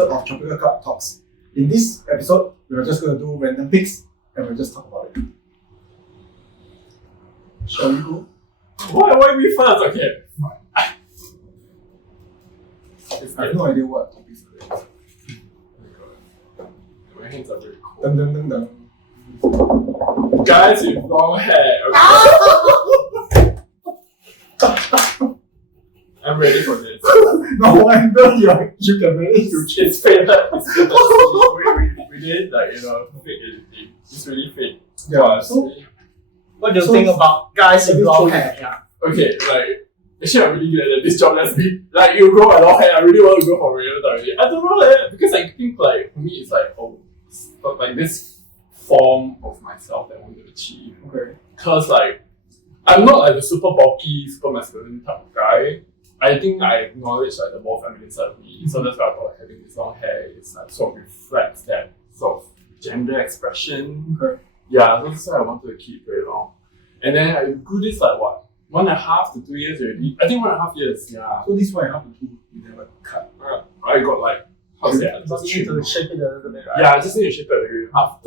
Of Tropika Club Talks. In this episode, we're just going to do random picks and we'll just talk about it. Shall we go? Why me first? Okay. I have no idea what topics are there. My hands are very cold. Dun, dun, dun, dun. Guys with long hair. Okay. I'm ready for this. No wonder you can manage to change. It's fake. We did like fake editing. It's really fake. Yeah. So, what do you think about guys with long hair? Yeah. Okay, like actually I'm really good at this job. Let's be like you grow a long hair. I really want to go for real already. I don't know because I think like for me it's like like this form of myself that I want to achieve. Okay. Cause like I'm not like the super bulky, super masculine type of guy. I think I acknowledge like the more feminine side of me. So that's why I thought like having this long hair is like sort of reflects that sort of gender expression. Okay. Yeah, so that's why I wanted to keep very long. And then I grew this like what? 1.5 to 2 years already. I think 1.5 years, yeah. So this 1.5 to 2, you never cut. I got like how to say You just need to shape it a little bit, right? Yeah, I just need to shape it a little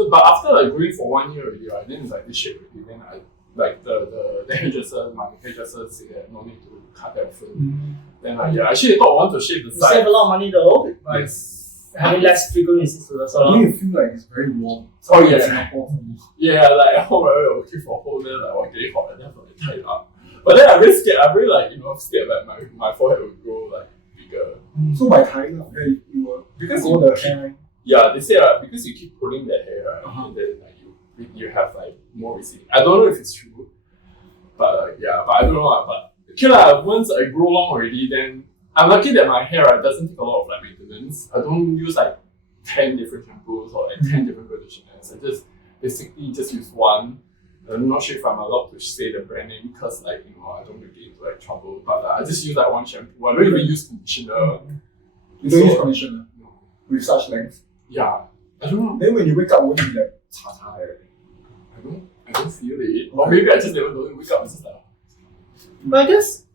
bit. After like going for 1 year already, right, then it's like this shape already. Then I like the hairdresser, my hairdresser said that no need to cut that film. Then I actually thought I want to shave the You side. save a lot of money though. Like having less frequent visits to the I salon. think you feel like it's very warm. Oh, yeah. In Singapore. Yeah, like at home I was working from home, then like I getting hot and then I tie it up. But then I'm very scared. I'm very like scared that my forehead will grow like bigger. So by tying up hair, you will Because go you the keep, hairline. yeah, they say because you keep pulling the hair, right, and then like you have like more receding. I don't know if it's true, but yeah, but I don't know. But okay lah, once I grow long already, then I'm lucky that my hair doesn't take a lot of like maintenance. I don't use like 10 different shampoos or like 10 different conditioners. I just basically just use one. I'm not sure if I'm allowed to say the brand name because like I don't get into like trouble. But I just use like one shampoo. I don't even use conditioner. You don't use conditioner with such length. Yeah, I don't know. Then when you wake up, won't it be like cha right? I don't feel it. Or maybe I just never don't wake up. It's just like But I guess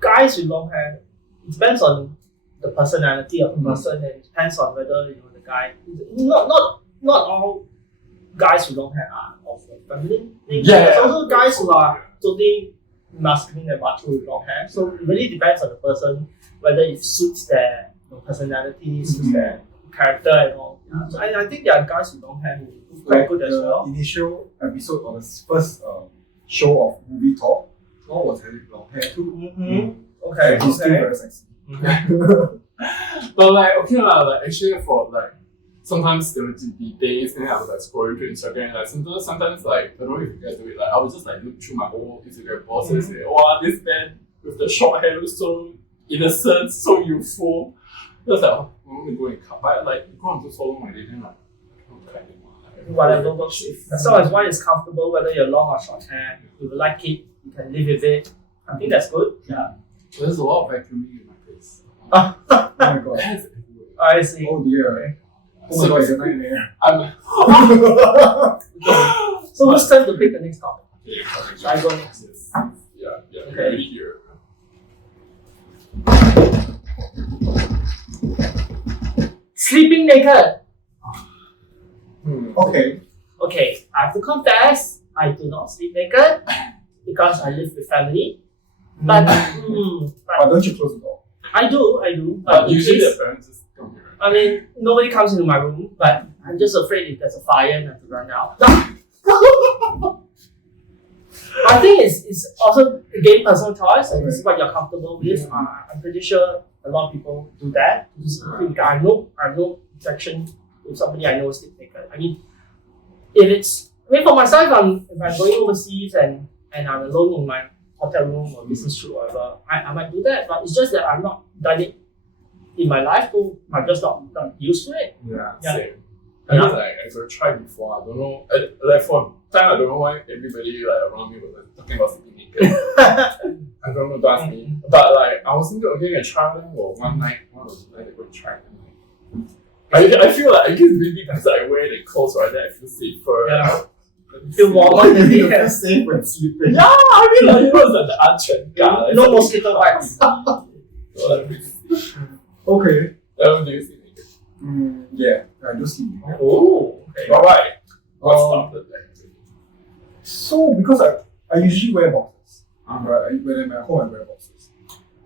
guys with long hair, it depends on the personality of the person and it depends on whether the guy not all guys with long hair are of a feminine nature. Yeah. There's also guys who are totally masculine and macho with long hair. So it really depends on the person whether it suits their personality, suits their character and all. Yeah. So I think there are guys with long hair who look quite good as well. Initial episode of the first show of movie talk, Paul was having long hair too. Okay. And he's still very sexy. but like okay lah, like actually for like sometimes there would be days then I was like scrolling through Instagram and like sometimes like I don't know if you guys do it, like I would just like look through my old Instagram posts and say, wow, this man with the short hair looks so innocent, so youthful. I was like, oh, I'm gonna go and cut. But like go on to so long already, then like I don't cut anymore. Whatever works. As long as one is comfortable, whether you're long or short hair, you will like it, you can live with it. I think that's good. Yeah. There's a lot of vacuuming in my face. Oh my god. That's everywhere. I see. Oh dear. Oh my god, it's a nightmare. So who's time to pick the next topic? Should I go next? Yeah, Okay. already here. Sleeping naked. Okay. Okay, I have to confess, I do not sleep naked because I live with family. But, But don't you close the door? I do. But in usually case- the parents just come here. I mean, nobody comes into my room, but I'm just afraid if there's a fire and I have to run out. I think it's also again personal choice, and this is what you're comfortable with. I'm pretty sure a lot of people do that. I know interaction with somebody I know is sleep naked. I mean, for myself, if I'm going overseas and I'm alone in my hotel room or business trip or whatever, I might do that. But it's just that I've not done it in my life, so I'm just not used to it. Yeah, Yeah. same. I mean, like I could try before. I don't know. Like for a time, I don't know why everybody like around me was like talking about sleeping naked. I don't know. Don't ask me. But like I was thinking, okay, I try them or one night I go and try them. I feel like I guess maybe because I wear the clothes right there, I feel safer. Yeah. Feel warmer than You the feel safe when sleeping. Yeah, I mean like it's like the untrained guy. no mosquito bites. So, like, Okay. do you sleep naked? do sleep. Oh, okay. But why? What started that? So because I usually wear boxers. Right? When I'm at home, I wear boxers.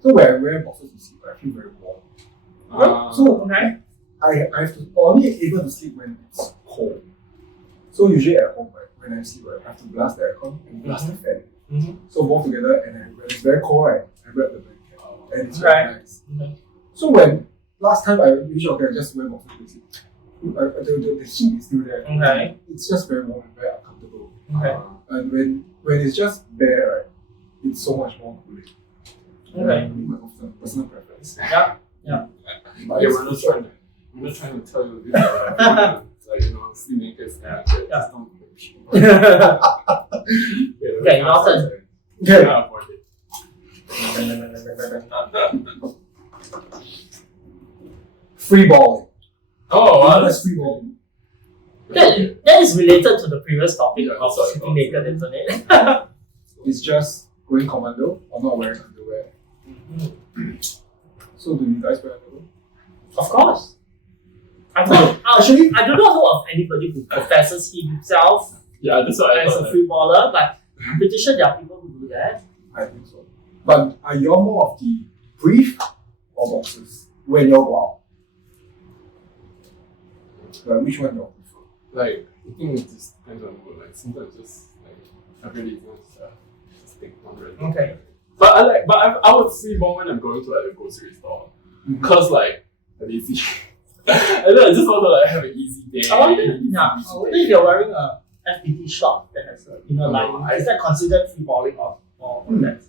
So when I wear boxers to sleep, I feel very warm. So Okay. I have to only able to sleep when it's cold. So usually at home, right, when I sleep, right, I have to blast the aircon and blast the fan. Mm-hmm. So both together, and then when it's very cold, right, I wrap the blanket, and it's Right. very nice. Mm-hmm. So when last time I usually I just wear boxers to sleep, the heat is still there. Okay. It's just very warm and very uncomfortable. Okay. And when it's just bare, right, it's so much more cooling. Okay. I mean, my personal preference. Yeah. But Yeah, it's- we're not trying to tell you this. Like, you know, sleep makers. Yeah. Just don't. Okay, your turn. Okay. Yeah, avoid it. Freeballing. Oh, wow, That's that's freeballing. That is related to the previous topic Yeah, of sorry, sitting naked, isn't it? It's just going commando or not wearing underwear. So do you guys wear underwear? Of course. Actually, I do not know of anybody who professes himself Yeah, that's what I as a thought. free baller, but I'm pretty sure there are people who do that. I think so. But are you more of the brief or boxers when you're go out? Like which one you prefer? Like, I think it just depends on the mood. Like, sometimes just, like, I really just take one red. Okay. But I would see more when I'm going to like a grocery store. Cause like, I'm lazy. I just want to like have an easy day. I wonder, easy if you're wearing a FPT short that has a inner lining, I- is that considered free balling or that?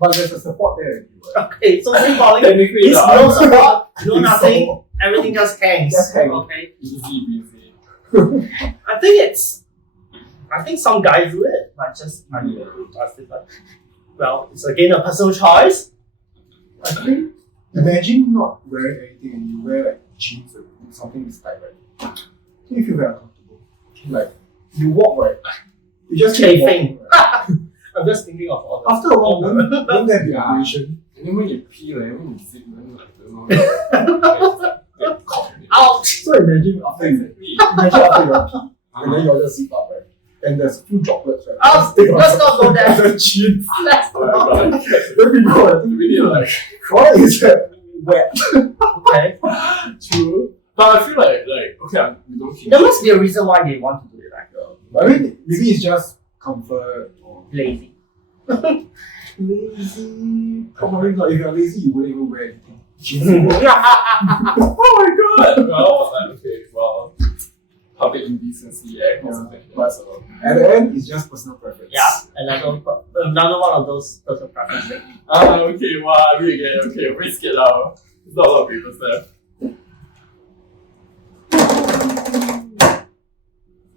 But there's a support there. Okay, so free balling Technically, is yeah. no support, no It's nothing, so- everything just hangs. Just hang. Okay. Easy breezy. I think some guys do it, but just I don't know. But well, it's again a personal choice. I think imagine not wearing anything and you wear like jeans or something this tight, right? So you feel very uncomfortable. Like you walk, right? You just keep Chafing. walking, right? I'm just thinking of all the After a while, won't there be Yeah. abrasion? And then when you pee, like when you zip, then like I don't know. Get caught in it. ouch. So imagine after you Exactly. imagine after you pee and then you'll just zip up, right? And there's a few droplets, right? Oh, Just take let's on not go there. the jeans. Let's Oh my not. god. Then people are Really like why is that wet? Okay. true. But I feel like okay, we don't keep There must be a reason why they want to do it, like I mean, maybe it's just comfort or lazy. lazy. Probably not. If you're lazy, you wouldn't even wear anything. Jeans. Oh my god! Well, okay, well, public indecency act or something. But- So, At the end, it's just personal preference. Yeah, another one of those personal preference things. okay, wow, okay, risk it now. It's not a lot of people stuff.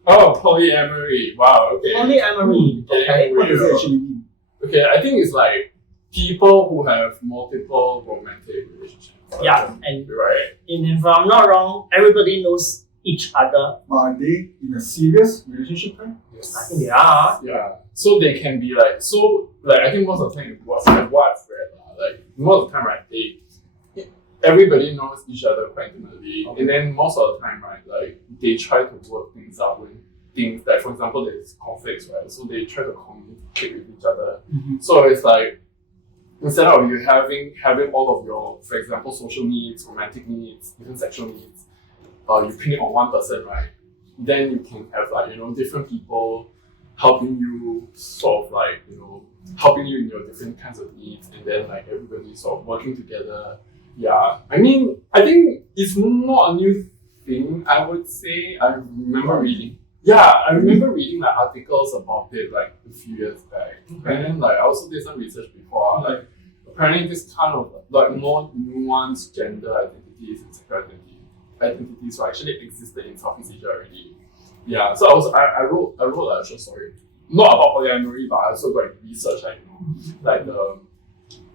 Oh, polyamory. Wow, okay. Polyamory. Okay. What does it actually mean? Okay, I think it's like people who have multiple romantic relationships. Yeah, and Right. if I'm not wrong, everybody knows each other. But are they in a serious relationship time? Yes. I think they are. Yeah. So they can be like, I think most of the time what I've read, like most of the time, right, everybody knows each other quite intimately. Okay. And then most of the time, right, like they try to work things out when things like, for example, there's conflicts, right? So they try to communicate with each other. Mhm. So it's like, instead of you having all of your, for example, social needs, romantic needs, even sexual needs, you pin it on one person, right? Then you can have like, different people helping you sort of like, helping you in your different kinds of needs, and then like everybody sort of working together. Yeah. I mean, I think it's not a new thing, I would say. I remember reading like articles about it like a few years back. Okay. And then like I also did some research before. Like apparently this kind of like more nuanced gender identities and sexual identities were actually existed in Southeast Asia already. Yeah. So I wrote like a short story. Not about polyamory, but I also got research like the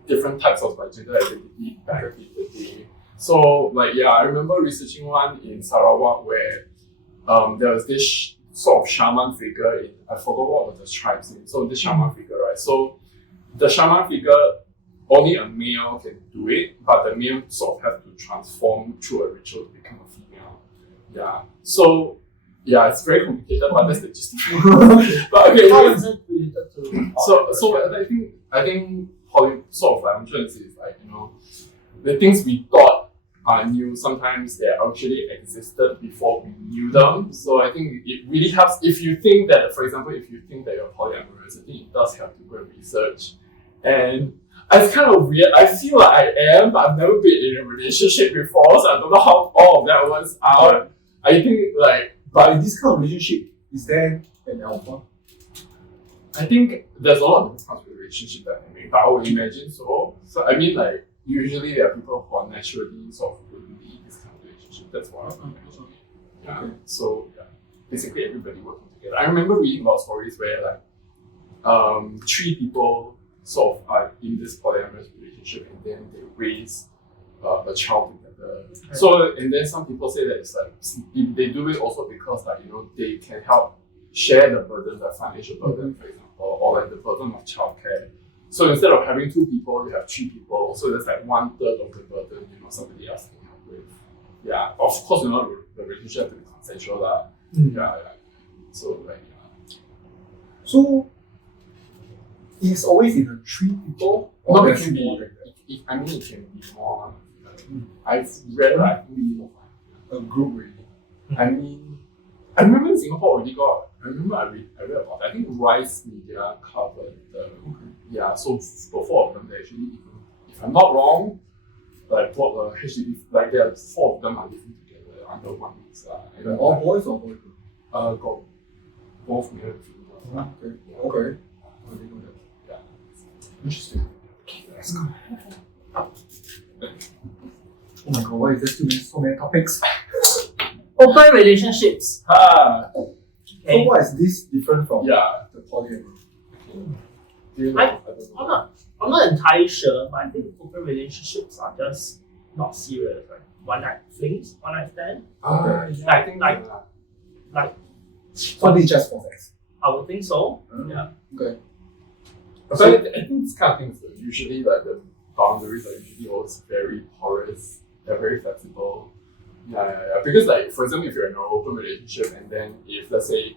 different types of like gender identity back in the day. So like I remember researching one in Sarawak where there was this sort of shaman figure in, I forgot what was the tribe's name. So this shaman figure, right? So the shaman figure, only a male can do it, but the male sort of have to transform through a ritual to become a female. Yeah. So yeah, it's very complicated, but that's the gist. Okay. But okay, How anyways, is it related to so I think sort of like I'm trying to say is like, you know, the things we thought are new, sometimes they actually existed before we knew them. So I think it really helps if you think that, for example, if you think that you're polyamorous, I think it does help to go and research. And it's kind of weird. I feel like I am, but I've never been in a relationship before, so I don't know how all of that works out. I think like, But in this kind of relationship, is there an alpha? I think there's a lot of different kinds of relationship dynamic, but I would imagine so. So I mean, like usually there are people who are naturally sort of good in this kind of relationship. That's what I'm imagining. Yeah. Okay. So yeah, basically everybody working together. I remember reading about stories where like 3 people sort of are in this polyamorous relationship and then they raise a child together. Okay. So and then some people say that it's like they do it also because like, you know, they can help share the burden, the financial burden, for example, or like the burden of childcare. So instead of having 2 people, you have 3 people. So there's like 1/3 of the burden, you know, somebody else can help with. Yeah, of course, you know, the relationship has to be consensual, lah. Yeah. So like, yeah. So it's always in the 3 people? Or No, it there's can be. more than that? I mean, it can be more. I've read like A group really. I mean, I remember in Singapore already got. I remember I read about it. I think Rise Media covered the. Yeah, so for 4 of them, they actually, if I'm not wrong, like what the HDB, like there are 4 of them are living together under one roof. They're all boys or boys? Got both male and female. Okay. Okay. I didn't know that. Yeah. Interesting. Let's go. Oh my god, why is there so many topics? open relationships? So Okay. what is this different from Yeah. the polyamory? Do you know? I don't I'm know. I'm not entirely sure, but I think open relationships are just not serious, right? One night flings, one night stand. Yeah, I think Like So this is just for sex? I would think so. Yeah. Okay. So I think this kind of things are usually like the boundaries are usually always very porous. They're very flexible. Yeah. Because like for example, if you're in an open relationship and then if let's say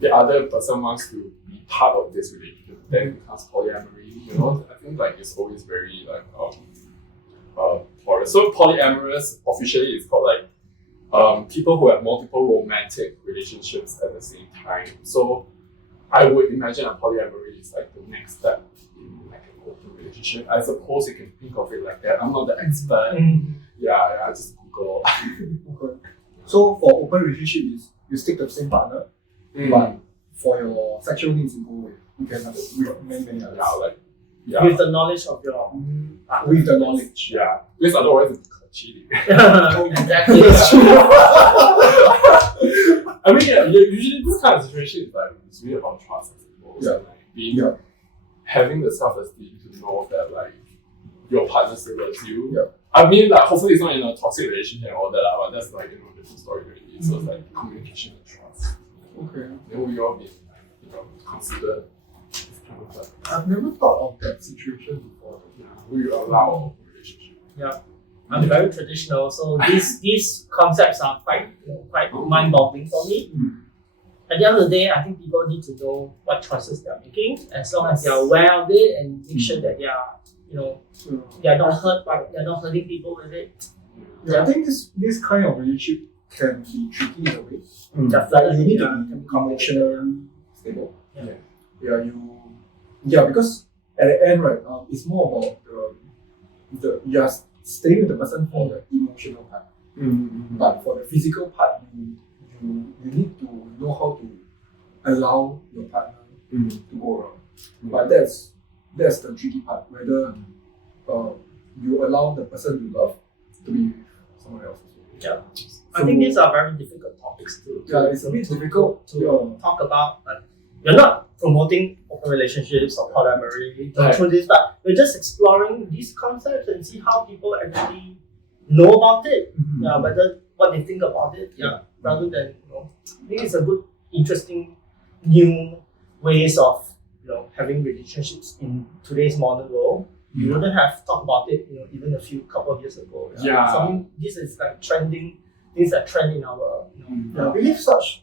the other person wants to be part of this relationship, then it becomes polyamory. You know, I think like it's always very like porous. So polyamorous officially is called like people who have multiple romantic relationships at the same time. So I would imagine a polyamory is like the next step in like an open relationship. I suppose you can think of it like that. I'm not the expert. Yeah, just Google. Okay. So for open relationship is you stick to the same partner, but for your sexual needs you go with you can have with many others. With the knowledge of your With the knowledge. Yeah, because otherwise it's cheating. exactly. I mean, yeah, usually this kind of situation is like it's really about trust, I suppose. Yeah. And, like, being having the self-esteem to know that like your partner still loves you. Yeah. I mean, like hopefully it's not in a toxic relationship and all that, but that's like, you know, a different story really. So it's like communication and trust. Okay. Then we all be like, you know, consider this kind of like, I've never thought of that situation before. yeah, we allow open relationship. I'm very traditional, so these concepts are quite mind-boggling for me. At the end of the day, I think people need to know what choices they're making, as long as they're aware of it and make sure that they are, they're not hurt by, they're not hurting people with it. Yeah, I think this kind of relationship can be tricky in a way. Definitely, Like you need yeah. to be emotionally stable. Yeah. Because at the end, right, it's more about the you are staying with the person for the emotional part, but for the physical part, you need to know how to allow your partner to go around. But that's the tricky part, whether you allow the person you love to be with someone else. Yeah. I think these are very difficult topics to It's a bit difficult to talk about. But we're not promoting open relationships or polyamory through this, but we're just exploring these concepts and see how people actually know about it. Whether what they think about it. Rather than I think it's a good, interesting, new ways of having relationships in today's modern world. You wouldn't have talked about it, even a couple of years ago. Yeah. Something this is like trending this is a trend in our. Yeah, I believe such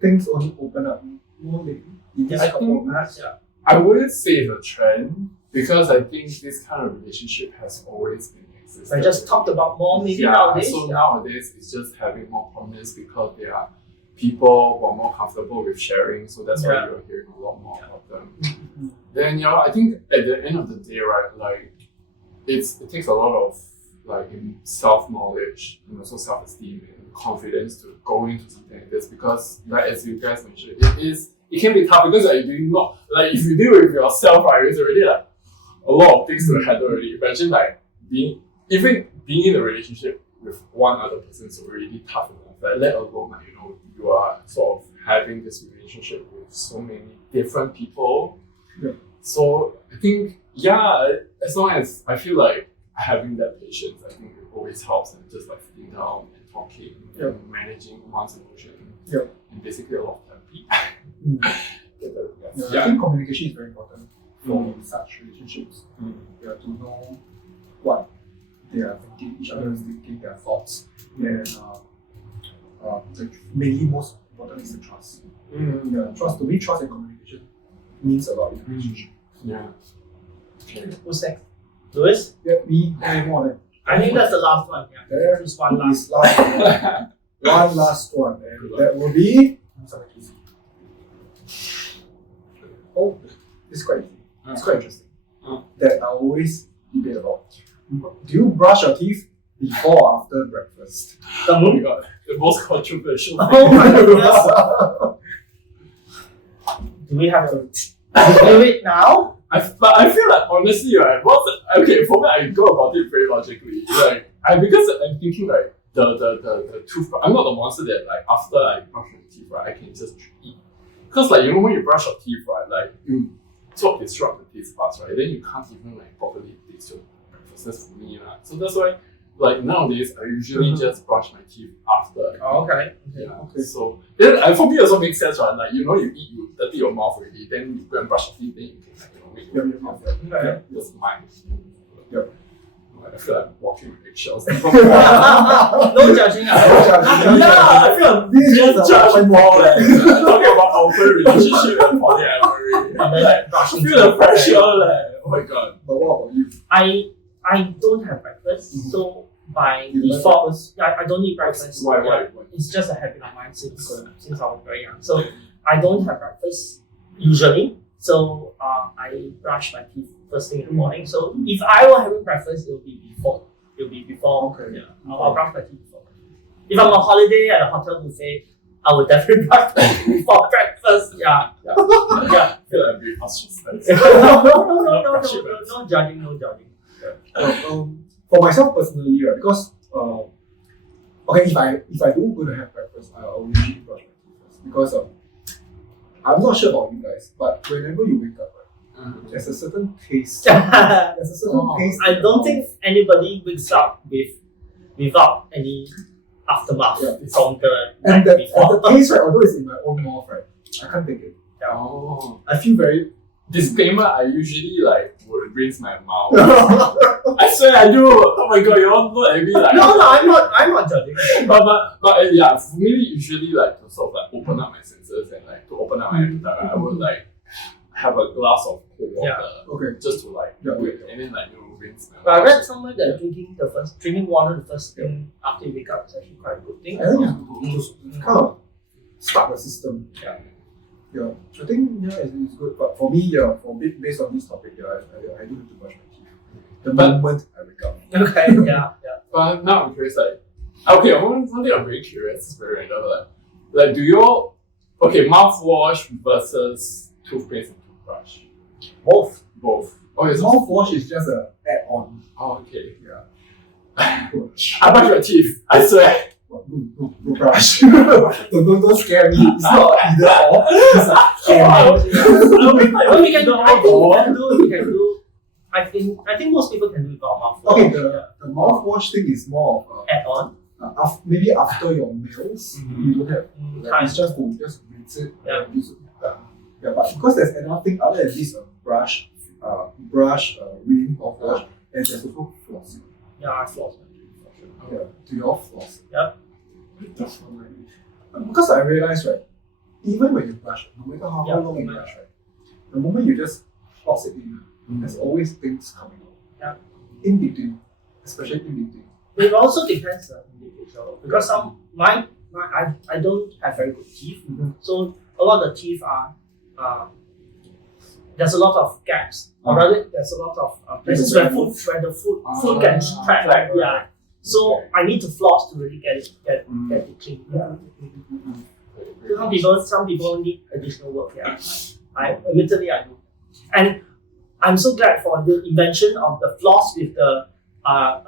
things only open up more lately. In this I couple think of months. I wouldn't say it's a trend because I think this kind of relationship has always been existing. I just talked about more maybe Yeah, nowadays. so nowadays it's just having more prominence because there are people who are more comfortable with sharing, so that's why you're hearing a lot more about them. Then I think at the end of the day, right, like it takes a lot of like self-knowledge and also self-esteem and confidence to go into something like this because like as you guys mentioned, it can be tough because like you do not like if you deal with yourself, right, it's already like a lot of things to handle already. Imagine like being in a relationship with one other person is already tough enough. Like, let alone like, you are sort of having this relationship with so many different people. Yeah. So I think as long as I feel like having that patience, I think it always helps and just like sitting down and talking and managing one's emotion and basically a lot of therapy. I think communication is very important for such relationships. Yeah, to know what they are thinking, each other is thinking, their thoughts, and mainly most important is the trust. Yeah, trust. To me, trust and communication means a lot in a relationship. Yeah. Who's next? Louis? Yeah, me, and more than. I think that's the last one. Yeah. There is one last. One last one, and that will be. Oh, it's quite easy. It's quite interesting. That I always debate about. Do you brush your teeth before or after breakfast? Oh my god, the most controversial thing. Oh my goodness. Do we have to do it now? But I feel like honestly, right, for me I go about it very logically. Like because I'm thinking like the toothbrush. I'm not the monster that like after I brush my teeth, right, I can just eat. Because like when you brush your teeth, right, like you sort of disrupt the taste buds, right? Then you can't even like properly taste your breakfast. That's for me, right? So that's why like nowadays I usually just brush my teeth after. Oh, okay. Yeah. Okay. So then for me it also makes sense, right? Like you eat, you dirty your mouth already, then you go and brush your teeth, then you can like make your mouth. Okay. That's mine. Yep. I feel like walking with eggshells. No judging. I feel This is just judge more talking about open relationship and polyamory. I feel the pressure. Oh my god. But what about you? I don't have breakfast, so by default, I don't eat breakfast. Why? It's just a habit of mine since I was very young. So I don't have breakfast usually. So I brush my teeth first thing in the morning. So if I were having breakfast, it will be before. Okay. Yeah. I'll brush my teeth before. If I'm on holiday at a hotel buffet, I would definitely brush my teeth before breakfast. Yeah. I feel like I'm being ostracized. No judging. For myself personally, right, because if I do go to have breakfast, I'll usually brush my teeth first because I'm not sure about you guys, but whenever you wake up, right, there's a certain taste. Taste. I don't think anybody wakes up without any aftermath from the and night the before. taste, right, although it's in my own mouth, right, I can't take it. Oh. I feel very. Disclaimer, I usually like would rinse my mouth. I swear I do. Oh my god, you all look at me like. No, I'm not judging. But for me usually like to sort of like open up my senses and like to open up my appetite, I would like have a glass of cold water. Just to like do it and then like rinse my mouth. But I read somewhere that drinking water the first thing after you wake up is actually quite a good thing. I think it's kind of start the system. Yeah, I think it's good. But for me, based on this topic, I do have to brush my teeth the moment I wake up. Okay, yeah. But now I'm curious, like, something I'm very curious, it's very random, like do you all mouthwash versus toothpaste and toothbrush? Both. Oh, it's Mouthwash is just an add-on. Oh, okay. Yeah. I brush my teeth, I swear. No brush. don't scare me. It's not either or. It's like scare me. I think most people can do it without mouthwash. Okay, the mouthwash thing is more of add-on. Maybe after your meals, you don't have. It's just to rinse it. Yeah. Use it. Yeah, but because there's another thing other than this brush, ring, mouthwash, and there's also flossing. Yeah, I floss. Yeah, do you all floss? Yeah. Definitely. Because I realized, right, even when you brush, no matter how long you brush, right, the moment you just floss it in, there's always things coming out. Yeah. In between, especially in between. It also depends on the individual because I don't have very good teeth, so a lot of the teeth are there's a lot of gaps, or rather there's a lot of places where the food can crack. Yeah. So I need to floss to really get it clean. Yeah. Some people need additional work. Yeah. Admittedly I do, and I'm so glad for the invention of the floss with the at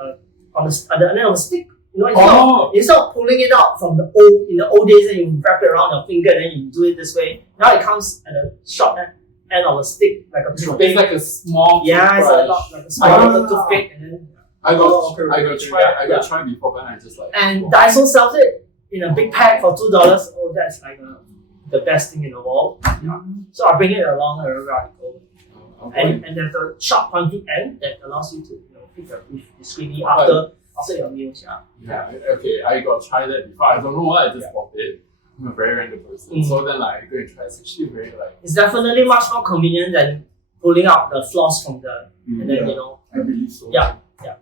the end of the stick. You know, instead of pulling it out from in the old days, and you wrap it around your finger, and then you do it this way. Now it comes at a short end of a stick, like a toothpick. It's like a small toothbrush. It's like a small toothpick, and then I got try before, but I just like. And Daiso sells it in a big pack for $2. Oh, that's like the best thing in the world. Yeah. So I bring it along wherever I go. And there's a sharp pointy end that allows you to pick your teeth discreetly after your meals. Yeah. Okay, I got try that before. I don't know why I just bought it. I'm a very random person. So then I go and try. It's actually very it's definitely much more convenient than pulling out the floss from the and then I believe so. Yeah.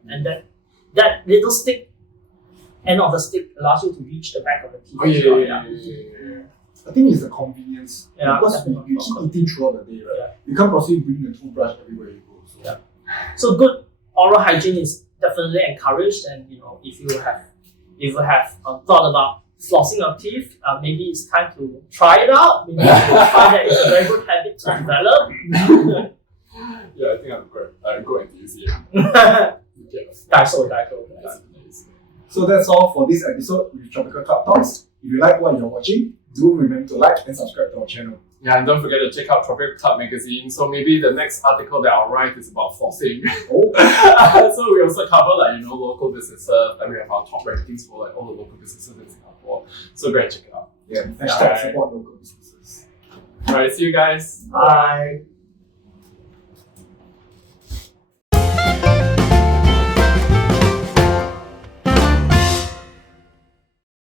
And that little stick end of the stick allows you to reach the back of the teeth. Yeah. I think it's the convenience. Yeah, because we keep eating throughout the day, right? Yeah. You can't possibly bring the toothbrush everywhere you go. So. So good oral hygiene is definitely encouraged, and if you have thought about flossing your teeth, maybe it's time to try it out. Maybe you find that it's a very good habit to develop. Yeah, I think I'm going to use it. Daiso. So that's all for this episode with Tropika Club Talks. If you like what you're watching, do remember to like and subscribe to our channel. Yeah, and don't forget to check out Tropika Club Magazine. So maybe the next article that I'll write is about flossing. So we also cover local businesses. Like we have our top rankings for all the local businesses in Singapore. So go and check it out. Yeah, hashtag support local businesses. Alright, see you guys. Bye.